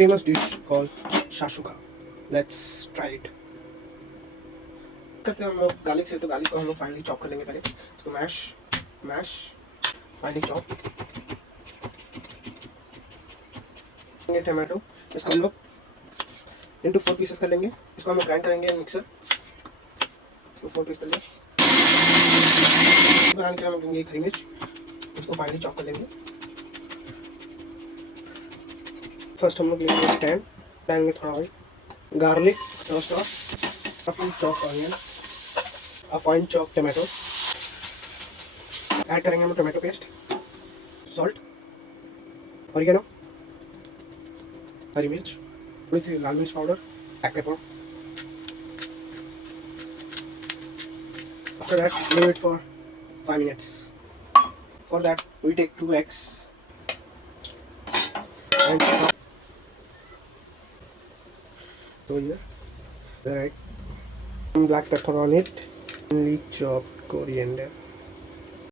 famous dish called shashuka. Let's try it. करते हैं हम लोग गार्लिक से, तो गार्लिक को हम लोग फाइनली चॉप कर लेंगे। पहले इसको मैश फाइनली चॉप। टमाटो, इसको हम लोग इनटू 4 पीसेस कर लेंगे। इसको हम लोग ग्राइंड करेंगे मिक्सर, इसको 4 पीस कर लेंगे। बनाने के लिए हम लेंगे एक हरी मिर्च, इसको फाइनली चॉप कर लेंगे। फर्स्ट हम लोग लेंगे पैन में थोड़ा oil, garlic roast of, a full chopped onion, a fine chopped tomato, add करेंगे हम टोमेटो पेस्ट, सॉल्ट, ऑरिगेनो, हरी मिर्च, थोड़ी सी लाल मिर्च powder, black pepper. After that, leave it for 5 minutes. For that, we take 2 eggs and over here, right, black pepper on it, finely chopped coriander.